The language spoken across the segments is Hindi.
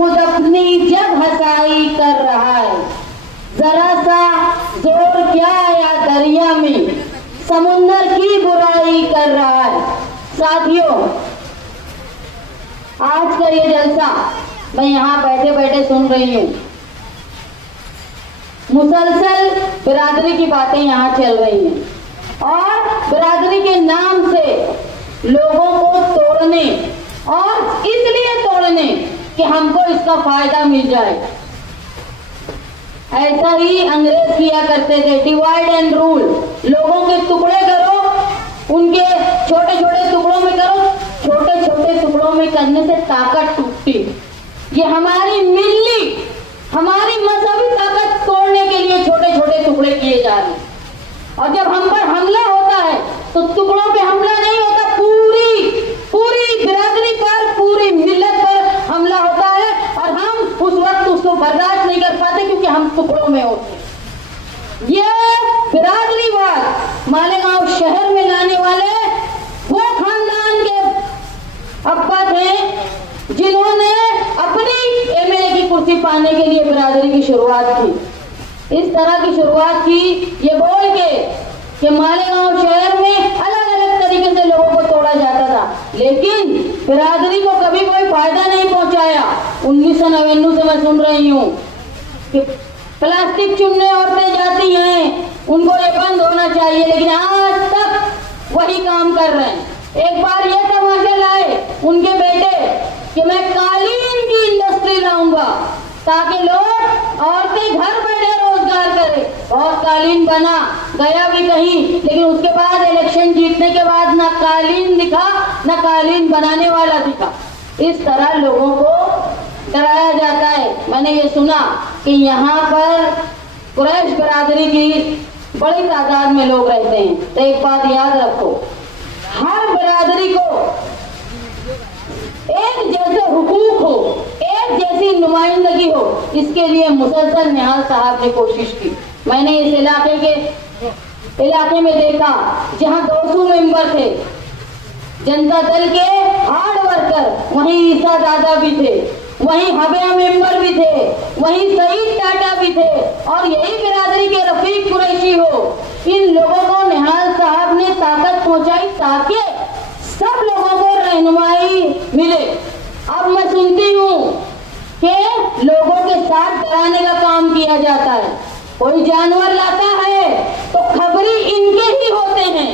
खुद अपनी जब हंसाई कर रहा है। जरा सा जोर क्या आया दरिया में, समुंदर की बुराई कर रहा है। साथियों, आज का ये जलसा मैं यहाँ बैठे बैठे सुन रही हूँ। मुसलसल बिरादरी की बातें यहाँ चल रही हैं और बिरादरी के नाम से लोगों को तोड़ने, और इसलिए तोड़ने कि हमको इसका फायदा मिल जाए। ऐसा ही अंग्रेज किया करते थे, डिवाइड एंड रूल। लोगों के टुकड़े करो, उनके छोटे छोटे टुकड़ों में करो। छोटे छोटे टुकड़ों में करने से ताकत टूटती। ये हमारी मिल्ली, हमारी मजहबी ताकत तोड़ने के लिए छोटे छोटे टुकड़े किए जा रहे हैं। और जब हम पर हमला होता है तो टुकड़ों पे हमला नहीं होता, पूरी पूरी बिरादरी पर, पूरी मिल्लत पर हमला होता है। और हम उस वक्त उसको बर्दाश्त नहीं कर पाते क्योंकि हम टुकड़ों में होते हैं। ये बिरादरीवाद मालेगांव शहर में लाने वाले वो खानदान के अब्बा थे जिन्होंने अपनी एमएलए की कुर्सी पाने के लिए बिरादरी की शुरुआत की। इस तरह की शुरुआत की ये बोल के कि मालेगांव शहर में अलग अलग तरीके से लोगों को तोड़ा जाता था, लेकिन बिरादरी को कभी कोई फायदा नहीं पहुंचाया। 1999 से मैं सुन रही हूँ कि प्लास्टिक चुनने औरतें जाती हैं, उनको ये बंद होना चाहिए, लेकिन आज तक वही काम कर रहे हैं। एक बार ये तमाशा लाए उनके बेटे कि मैं कालीन की इंडस्ट्री लाऊंगा ताकि लोग औरतें घर बैठे रोजगार करें, और कालीन बना, गया भी कहीं, लेकिन उसके बाद इलेक्शन जीतने के बाद ना कालीन दिखा ना कालीन बनाने वाला दिखा। इस तरह लोगों को डराया जाता है। मैंने ये सुना कि यहाँ पर कुरैश बिरादरी की बड़ी तादाद में लोग रहते हैं, तो एक बात याद रखो, हर बिरादरी को एक जैसे हुकूक हो, एक जैसी नुमाइंदगी हो, इसके लिए मुसलसल निहाल साहब ने कोशिश की। मैंने इस इलाके में देखा जहां 200 मेंबर थे, जनता दल के हार्ड वर्कर, वहीं ईसा दादा भी थे, वहीं हबिया मेंबर भी थे, वहीं सईद टाटा भी थे, और यही बिरादरी के रफीक कुरैशी हो। इन लोगों को निहाल साहब ने ताकत पहुंचाई ताकि सब लोगों को रहनुमाई मिले। अब मैं सुनती हूँ कि लोगों के साथ डराने का काम किया जाता है। कोई जानवर लाता है तो खबरी इनके ही होते हैं,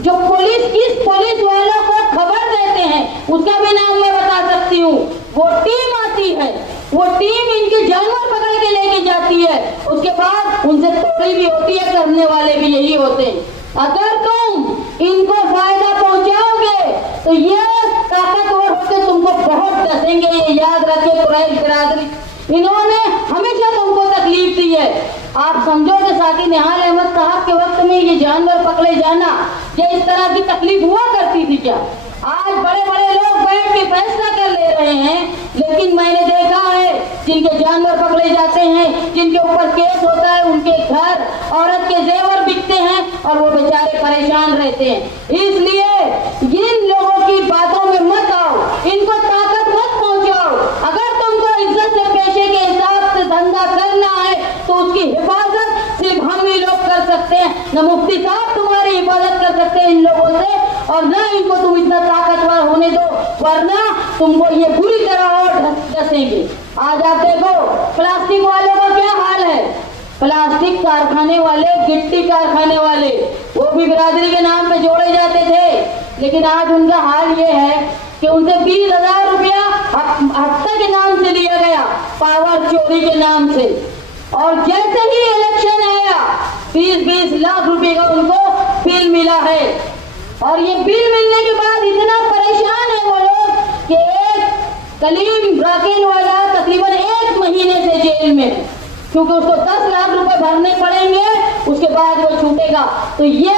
जो पुलिस वालों को खबर देते हैं, उसका भी नाम मैं बता सकती हूँ। वो टीम आती है, वो टीम इनके जानवर पकड़ के लेके जाती है, उसके बाद उनसे तोड़ी भी होती है, करने वाले भी यही होते हैं। अगर तुम इनको फायदा पहुंचाओगे तो ये ताकतवर होकर तुमको बहुत डसेंगे। ये याद रखे कुरैश बिरादरी, इन्होंने हमेशा तुमको तकलीफ दी है। आप समझो कि साथी निहाल अहमद साहब के वक्त में ये जानवर पकड़े जाना, ये इस तरह की तकलीफ हुआ करती थी क्या? आज बड़े बड़े लोग बैठ के फैसला कर ले रहे हैं, लेकिन मैंने देखा है जिनके जानवर पकड़े जाते हैं, जिनके ऊपर केस होता है, उनके घर औरत के जेवर बिकते हैं और वो बेचारे परेशान रहते हैं। इसलिए इन लोगों की बातों में मत आओ, इनको ताकत मत पहुंचाओ। अगर तुमको इज्जत से पेशे के हिसाब से धंधा करना है तो उसकी हिफाजत सिर्फ हम ही लोग कर सकते हैं। न मुफ्ती साहब तुम्हारी हिफाजत कर सकते हैं इन लोगों से, और न इनको तुम इतना ताकतवर होने दो, वरना तुमको ये बुरी तरह और डसेंगे। आज आप देखो प्लास्टिक वालों का क्या हाल है। प्लास्टिक कारखाने वाले, गिट्टी कारखाने वाले, वो भी बिरादरी के नाम पे जोड़े जाते थे, लेकिन आज उनका हाल ये है कि उनसे 20,000 रुपया हफ्ते के नाम से लिया गया, पावर चोरी के नाम से। और जैसे ही इलेक्शन आया 20-20 लाख रुपए का उनको बिल मिला है। और ये बिल मिलने के बाद इतना परेशान है वो लोग कि एक कलीम राकेन वाला तकरीबन 1 महीने से जेल में है, क्योंकि उसको 10 लाख रुपए भरने पड़ेंगे, उसके बाद वो छूटेगा। तो ये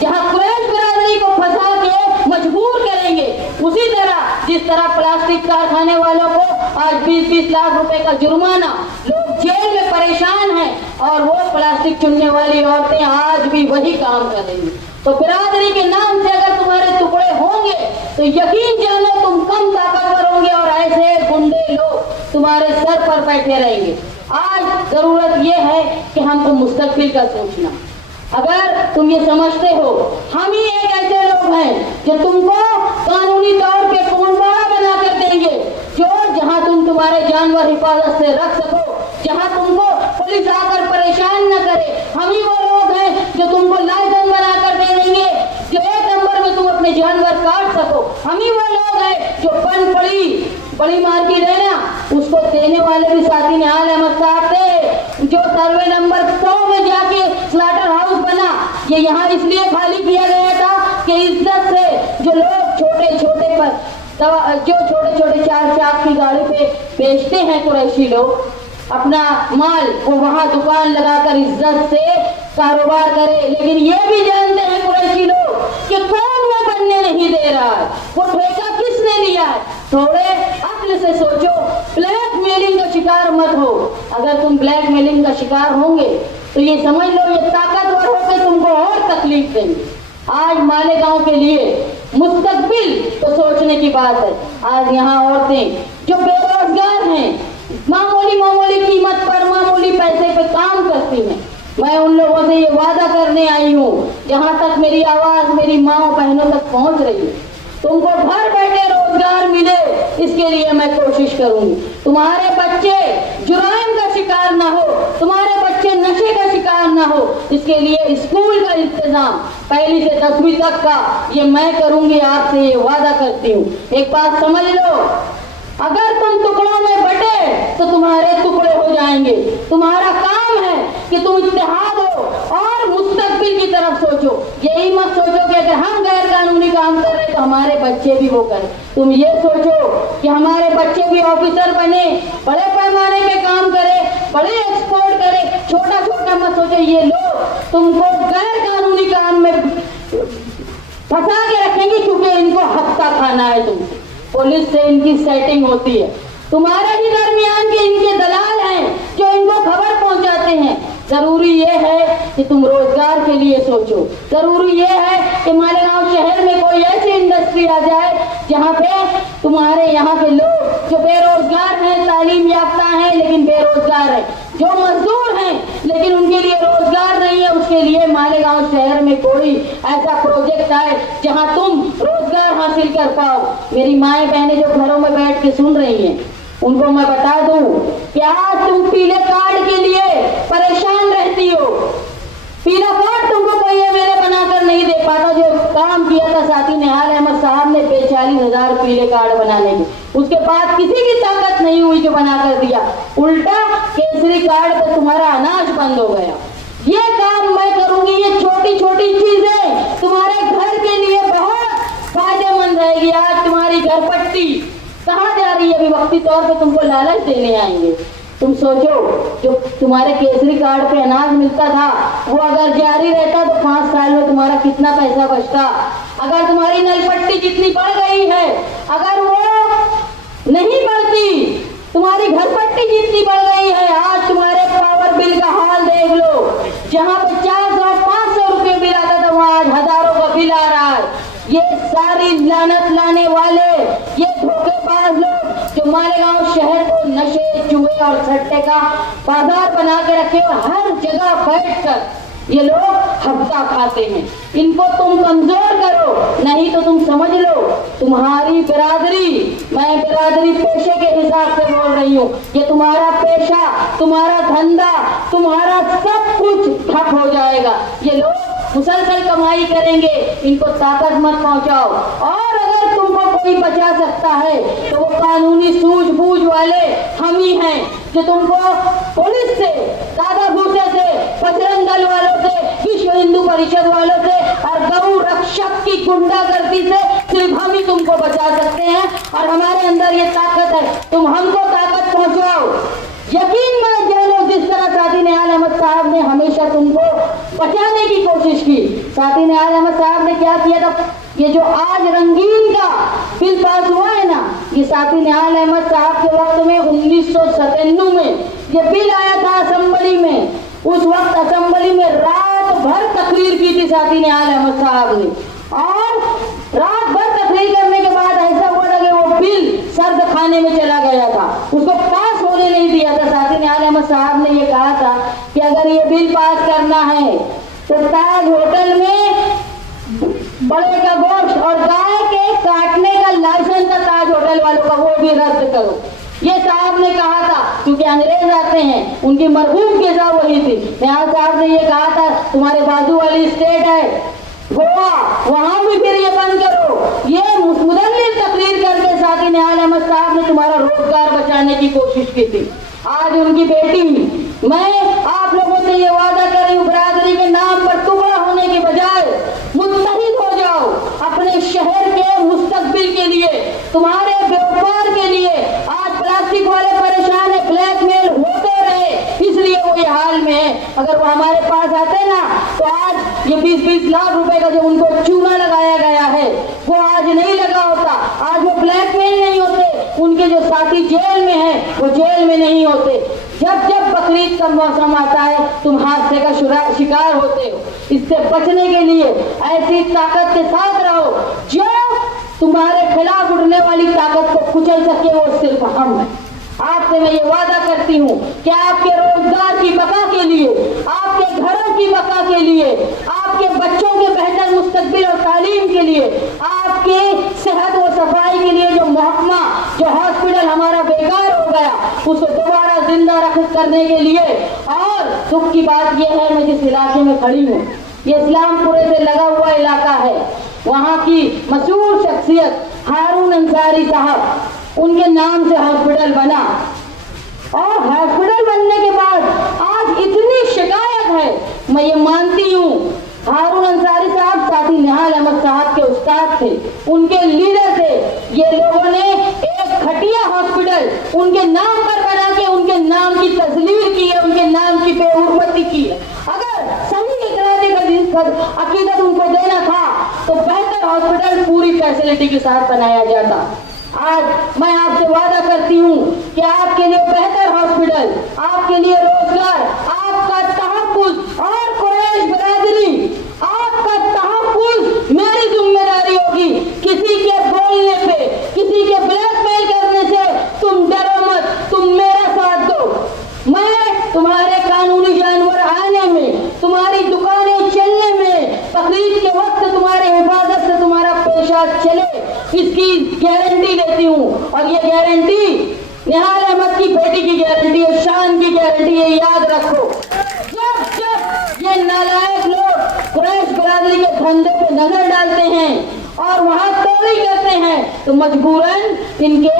जहां कुरैश बिरादरी को फंसा के मजबूर करेंगे, उसी तरह जिस तरह प्लास्टिक कारखाने वालों को आज 20-20 लाख रुपए का जुर्माना, लोग जेल में परेशान हैं, और वो प्लास्टिक चुनने वाली औरतें आज भी वही काम कर रही हैं। तो बिरादरी के नाम से अगर तुम्हारे टुकड़े हो होंगे तो यकीन जानो तुम कम ताकतवर होंगे और ऐसे गुंडे लोग तुम्हारे सर पर बैठे रहेंगे। आज जरूरत यह है कि हमको मुस्तकबिल का सोचना। अगर तुम ये समझते हो हम ही एक ऐसे लोग हैं जो तुमको कानूनी तौर पे कोंडवाड़ा बना कर देंगे, जो जहां तुम तुम्हारे जानवर हिफाजत से रख सको, जहां तुमको पुलिस आकर परेशान न करे, हम ही वो लोग हैं जो तुमको लाइसेंस बना कर दे देंगे, जो 1 नंबर में तुम अपने जानवर काट सको। हम ही वो लोग हैं जो बन पड़ी बड़ी मार्केट है ना, उसको देने वाले भी साथी निहाल अहमद साहब थे, जो सर्वे नंबर 100 में जाके स्लॉटर हाउस बना। ये यहाँ इसलिए खाली किया गया था कि इज्जत से जो लोग छोटे छोटे पर जो छोटे छोटे 4 चाक की गाड़ी पे बेचते हैं कुरैशी लोग अपना माल, वो वहां दुकान लगाकर इज्जत से कारोबार करे। लेकिन ये भी जानते हैं कुरैशी लोग कि कौन वो बनने नहीं दे रहा है, वो ठेका किसने लिया है। थोड़े अक्ल से सोचो, ब्लैकमेलिंग का शिकार मत हो। अगर तुम ब्लैकमेलिंग का शिकार होंगे तो ये समझ लो ये ताकतवर होकर तुमको और तकलीफ देंगे। आज मालेगांव के लिए मुस्तकबिल तो सोचने की बात है। आज यहाँ औरतें जो बेरोजगार हैं, मामूली कीमत पर मामूली पैसे पे काम करती हैं, मैं उन लोगों से ये वादा करने आई हूँ, जहाँ तक मेरी आवाज मेरी माँ बहनों तक पहुँच रही है, तुमको घर बैठे रोजगार मिले, इसके लिए मैं कोशिश करूंगी। तुम्हारे बच्चे जुराइम का शिकार ना हो, तुम्हारे बच्चे नशे का शिकार ना हो, इसके लिए स्कूल का इंतजाम 1ली से 10वीं तक का ये मैं करूंगी, आपसे ये वादा करती हूँ। एक बात समझ लो, अगर तुम टुकड़ों में बटे तो तुम्हारे टुकड़े हो जाएंगे। तुम्हारा काम है कि तुम इत्तेहाद हो और मुस्तकबिल की तरफ सोचो। यही मत सोचो कि अगर हम गैर कानूनी काम कर रहे तो हमारे बच्चे भी वो करें। तुम ये सोचो कि हमारे बच्चे भी ऑफिसर बने, बड़े पैमाने पे काम करे, बड़े एक्सपोर्ट करे। छोटा छोटा मत सोचो। ये लोग तुमको गैर कानूनी काम में फंसा के रखेंगे क्योंकि इनको हफ्ता खाना है तुमसे। पुलिस से इनकी सेटिंग होती है, तुम्हारे ही दरमियान के इनके दलाल हैं जो इनको खबर पहुंचाते हैं। जरूरी ये है कि तुम रोजगार के लिए सोचो। जरूरी ये है कि मालेगांव शहर में कोई ऐसी इंडस्ट्री आ जाए जहाँ पे तुम्हारे यहाँ के लोग जो बेरोजगार हैं, तालीम याफ्ता हैं लेकिन बेरोजगार हैं, जो मजदूर हैं लेकिन उनके लिए रोजगार नहीं है, उसके लिए मालेगांव शहर में कोई ऐसा प्रोजेक्ट आए जहाँ तुम रोजगार हासिल कर पाओ। मेरी माए बहनें जो घरों में बैठ के सुन रही हैं, उनको मैं बता दूं कि आज तुम पीले कार्ड के लिए परेशान रहती हो। पीला कार्ड तुमको कोई मेरे बनाकर नहीं दे पाता। जो काम किया था साथी निहाल अहमद साहब ने 42,000 पीले कार्ड बनाने के, उसके बाद किसी की ताकत नहीं हुई जो बना कर दिया। उल्टा केसरी कार्ड पे तुम्हारा अनाज बंद हो गया। ये काम मैं करूंगी। ये छोटी छोटी चीजें तुम्हारे घर के लिए बहुत फायदेमंद रहेगी। आज तुम्हारी घरपट्टी कहाँ जा रही है? अभी वक्ती तौर पे तुमको लालच देने आएंगे। तुम सोचो, जो तुम्हारे केसरी कार्ड पे अनाज मिलता था वो अगर जारी रहता तो 5 साल में तुम्हारा कितना पैसा बचता। अगर तुम्हारी नलपट्टी जितनी बढ़ गई है, अगर वो नहीं बढ़ती, तुम्हारी घरपट्टी जितनी बढ़ गई है, आज तुम्हारे पावर बिल का हाल देख लो। जहाँ पे 400-500 रुपये बिल आता था वहाँ आज हजारों का बिल आ रहा है। ये सारी लानत लाने वाले, ये धोखेबाज लोग जो मालेगांव शहर को नशे, जुए और सट्टे का बाजार बना के रखे और हर जगह बैठकर ये लोग हफ्ता खाते हैं, इनको तुम कमजोर करो, नहीं तो तुम समझ लो तुम्हारी बिरादरी, मैं बिरादरी पेशे के हिसाब से बोल रही हूँ, ये तुम्हारा पेशा, तुम्हारा धंधा, तुम्हारा सब कुछ ठप हो जाएगा। ये लोग मुसलसल कमाई करेंगे, इनको ताकत मत पहुंचाओ। और अगर तुमको कोई बचा सकता है तो वो कानूनी सूझबूझ वाले हम ही हैं, जो तुमको पुलिस से, दादा भूसे से, बजरंग दल वालों से, विश्व हिंदू परिषद वालों से और गौ रक्षक की गुंडागर्दी से सिर्फ हम ही तुमको बचा सकते हैं। और हमारे अंदर ये ताकत है, तुम हमको ताकत पहुंचाओ। यकीन मान जानो, जिस तरह साथी निहाल अहमद साहब ने हमेशा तुमको बचाने की कोशिश की। साथी निहाल अहमद साहब ने क्या किया था? ये जो आज रंगीन का बिल पास हुआ है ना, ये साथी निहाल अहमद साहब के वक्त में 1997 में ये बिल आया था असेंबली में। उस वक्त असेंबली में रात भर तकरीर की थी साथी निहाल अहमद साहब ने, और रात भर तकरीर सर्द खाने में चला गया था, उसको पास होने नहीं दिया था। साथी निहाल अहमद साहब ने ये कहा था कि अगर ये बिल पास करना है तो ताज होटल में बड़े का गोश्त और गाय के काटने का लाइसेंस था ताज होटल वालों का, वो भी रद्द करो। ये साहब ने कहा था, क्योंकि अंग्रेज आते हैं, उनकी मरहूम ग़िज़ा वही थी। निहाल साहब ने ये कहा था तुम्हारे बाजू वाली स्टेट है गोवा, वहां भी फिर ये बंद करो। ये मुस्तकिल तकरीर करके साथी निहाल अहमद साहब ने तुम्हारा रोजगार बचाने की कोशिश की थी। आज उनकी बेटी, मैं आप लोगों से ये वादा कर रही हूँ, बरादरी के नाम पर टुकड़ा होने के बजाय मुत्तहिद हो जाओ अपने शहर के मुस्तकबिल के लिए, तुम्हारे व्यापार के लिए। आज प्लास्टिक वाले परेशान है, ब्लैकमेल होते रहे, इसलिए वो ये हाल में है। अगर वो हमारे पास आते ना तो आज ये 20-20 लाख रुपए का जो उनको चूना लगाया गया है वो आज नहीं लगा होता, आज वो ब्लैकमेल नहीं होते, उनके जो साथी जेल में है वो जेल में नहीं होते। जब जब बकरीद का मौसम आता है तुम हादसे का शिकार होते हो। इससे बचने के लिए ऐसी ताकत के साथ रहो जो तुम्हारे खिलाफ उठने वाली ताकत को कुचल सके, वो सिर्फ हम है। आपसे मैं ये वादा करती हूँ कि आपके रोजगार की बका के लिए, आपके घरों की बका के लिए, आपके बच्चों के बेहतर मुस्तकबिल और तालीम के लिए, आपके सेहत और सफाई के लिए जो महकमा, जो हॉस्पिटल हमारा बेकार हो गया, उसको दोबारा जिंदा करने के लिए। और दुख की बात यह है, मैं जिस इलाके में खड़ी हूँ ये इस्लामपुरे से लगा हुआ इलाका है। वहाँ की मशहूर शख्सियत हारून अंसारी साहब, उनके नाम से हॉस्पिटल बना और हॉस्पिटल बनने के बाद आज इतनी शिकायत है। मैं ये मानती हूँ हारून अंसारी साहब साथी निहाल अहमद साहब के उस्ताद थे, उनके लीडर थे। ये लोगों ने एक घटिया हॉस्पिटल उनके नाम पर बना के उनके नाम की तस्लीर की है, उनके नाम की बेहुरमती की है। अगर सही अकीदत उनको देना था तो बेहतर हॉस्पिटल पूरी फैसिलिटी के साथ बनाया जाता। आज मैं आपसे वादा करती हूँ कि आपके लिए बेहतर हॉस्पिटल, आपके लिए रोजगार, आपका तहफ़्फ़ुज़ और कुरैश बिरादरी, आपका तहफ़्फ़ुज़ मेरी जिम्मेदारी होगी। किसी के बोलने पे, किसी के ब्लैकमेल करने से तुम डरो मत, तुम मेरा साथ दो। मैं तुम्हारे कानूनी जानवर आने में, तुम्हारी दुकानें चलने में, तकलीफ के वक्त तुम्हारे हिफाजत से तुम्हारा पेशा चले, इसकी गारंटी लेती हूँ। और ये गारंटी निहाल अहमद की बेटी की गारंटी है, शान की गारंटी है, याद रखो। जब जब ये नालायक लोग कुरैश बिरादरी के धंधे पे नजर डालते हैं और वहां तोड़ी करते हैं तो मजबूरन इनके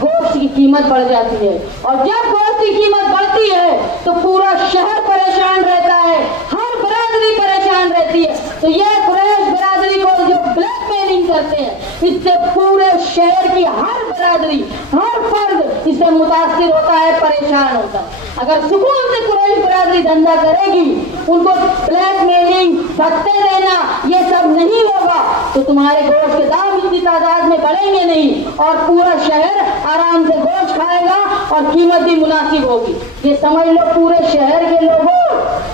गोश्त की कीमत बढ़ जाती है। और जब गोश्त की कीमत बढ़ती है तो पूरा शहर परेशान रहता है, हर बिरादरी परेशान रहती है। तो ये कुरैश बिरादरी को जो ब्लैकमेलिंग करते हैं, इससे पूरे शहर की हर बिरादरी, हर फर्द इससे मुतासिर होता है, परेशान होता है। अगर सुकून से कुरैश बिरादरी धंधा करेगी, उनको ब्लैकमेलिंग, भत्ते देना, ये सब नहीं होगा तो तुम्हारे गोश्त के दाम इतनी तादाद में बढ़ेंगे नहीं और पूरा शहर आराम से गोश्त खाएगा और कीमत भी मुनासिब होगी। ये समझ लो पूरे शहर के लोगों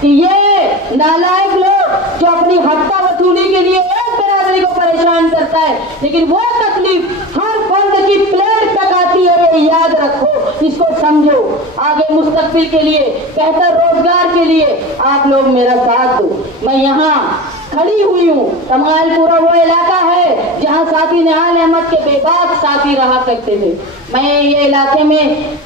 कि ये नालायक लोग जो अपनी हफ्ता वसूली के लिए एक बिरादरी को परेशान करता है, लेकिन वो तकलीफ हर फर्द की प्लेट तक आती है। ये याद रखो, इसको समझो। आगे मुस्तकबिल के लिए, बेहतर रोजगार के लिए आप लोग मेरा साथ दो। मैं यहाँ खड़ी हुई हूँ, कमालपुरा वो इलाका है जहाँ साथी निहाल अहमद के बेबाक साथी रहा करते थे। मैं ये इलाके में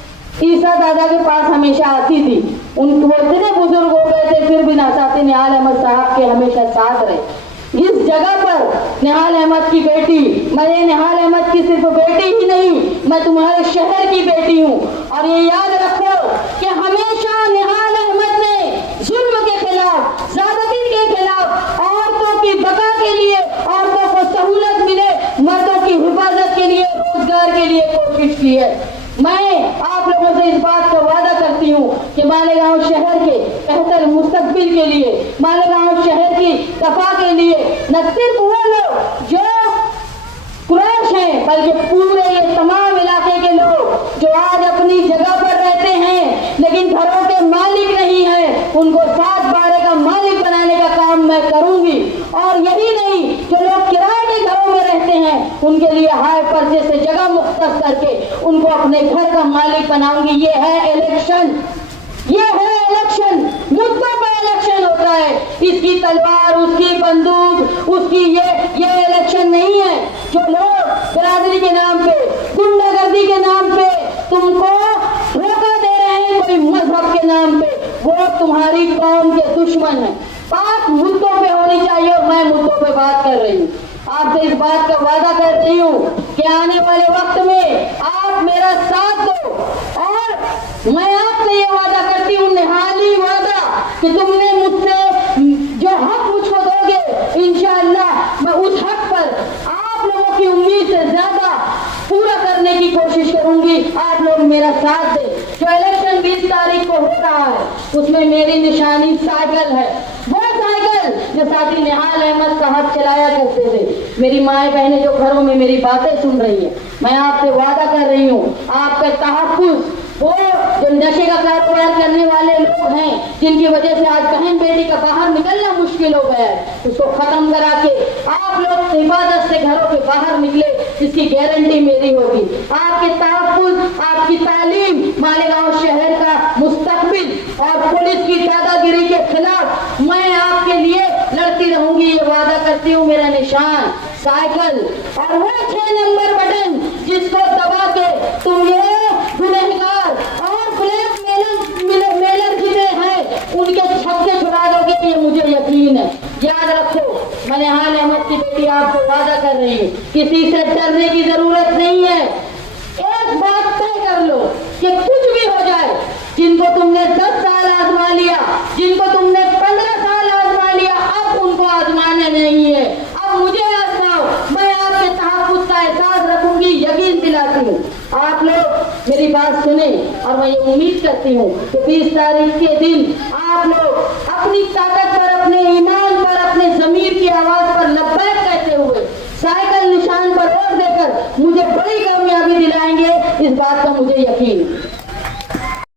ईसा दादा के पास हमेशा आती थी। उनको इतने बुजुर्ग हो गए थे फिर भी साथी निहाल अहमद साहब के हमेशा साथ रहे। इस जगह पर निहाल अहमद की बेटी, मैं निहाल अहमद की सिर्फ बेटी ही नहीं, मैं तुम्हारे शहर की बेटी हूँ। और ये याद रखो कि हमेशा निहाल अहमद ने जुल्म के खिलाफ, ज़्यादती के खिलाफ, औरतों की बका के लिए, औरतों को सहूलत मिले, मर्दों की हिफाजत के लिए, रोजगार के लिए कोशिश की है। मैं आप लोगों से इस बात का वादा करती हूँ कि मालेगांव शहर के बेहतर मुस्तकबिल के लिए, मालेगांव शहर की दफा के लिए न सिर्फ वो लोग जो कुरैश हैं बल्कि पूरे ये तमाम इलाके के लोग जो आज अपनी जगह पर रहते हैं लेकिन घरों के मालिक नहीं है, उनको 7 बारे का मालिक बनाने का काम मैं करूंगी। और यही नहीं, जो लोग किराए के घरों में रहते हैं उनके लिए हाय पर्चे से जगह मुख्तस करके उनको अपने घर का मालिक बनाऊंगी। ये है इलेक्शन, ये है इलेक्शन। मुद्दों पर इलेक्शन होता है, इसकी तलवार, उसकी बंदूक, उसकी ये इलेक्शन नहीं है। जो लोग बिरादरी के नाम पे, गुंडागर्दी के नाम पे तुमको धोखा दे रहे हैं, कोई मजहब के नाम पे, वो तुम्हारी कौम के दुश्मन है। बात मुद्दों पे होनी चाहिए और मैं मुद्दों पे बात कर रही हूँ। आपसे इस बात का वादा कर रही हूँ कि आने वाले वक्त में आप मेरा साथ दो और मैं आपसे ये वादा करती हूँ, निहाली वादा, कि तुमने मुझसे जो हक मुझको दोगे इंशाअल्लाह मैं उस हक पर आप लोगों की उम्मीद से ज्यादा पूरा करने की कोशिश करूंगी। आप लोग मेरा साथ दें। जो इलेक्शन 20 तारीख को हो रहा है उसमें मेरी निशानी साइकिल है, वो साइकिल जो साथी निहाल अहमद साहब चलाया करते थे। मेरी माएँ बहनें जो घरों में मेरी बातें सुन रही है, मैं आपसे वादा कर रही हूँ, आपका तहफ़्फ़ुज़, वो जो नशे का कारोबार करने वाले लोग हैं जिनकी वजह से आज बहन बेटी का बाहर निकलना मुश्किल हो गया है, उसको खत्म करा के आप लोग हिफाजत से घरों के बाहर निकले, इसकी गारंटी मेरी होगी। आपके तहफ़्फ़ुज़, आपकी तालीम, मालेगांव शहर का मुस्तक़बिल और पुलिस की दादागिरी के खिलाफ मैं आपके लिए लड़ती रहूंगी, ये वादा करती हूँ। मेरा निशान साइकिल और वो 6 नंबर बटन जिसको दबा के तुम ये गुनहगार और ब्लैक मेलर जितने हैं उनके छक्के छुड़ा दोगे, ये मुझे यकीन है। याद रखो, मैं निहाल अहमद की बेटी आपको वादा कर रही हूँ, किसी से डरने की जरूरत नहीं है। एक बात तय कर लो कि कुछ भी हो जाए, जिनको तुमने 10 साल आजमा लिया, जिनको तुमने 15 साल आजमा लिया, अब उनको आजमाना नहीं है, अब मुझे आजमाओ। मैं आपके तहफ़्फ़ुज़ का एहसास रखूंगी, यकीन दिलाती हूँ। आप लोग मेरी बात सुने और मैं ये उम्मीद करती हूँ कि 20 तारीख के दिन आप लोग अपनी ताकत पर, अपने ईमान पर, अपने ज़मीर की आवाज़ पर लब्बैक कहते हुए साइकिल निशान पर वोट देकर मुझे बड़ी कामयाबी दिलाएंगे, इस बात का मुझे यकीन है।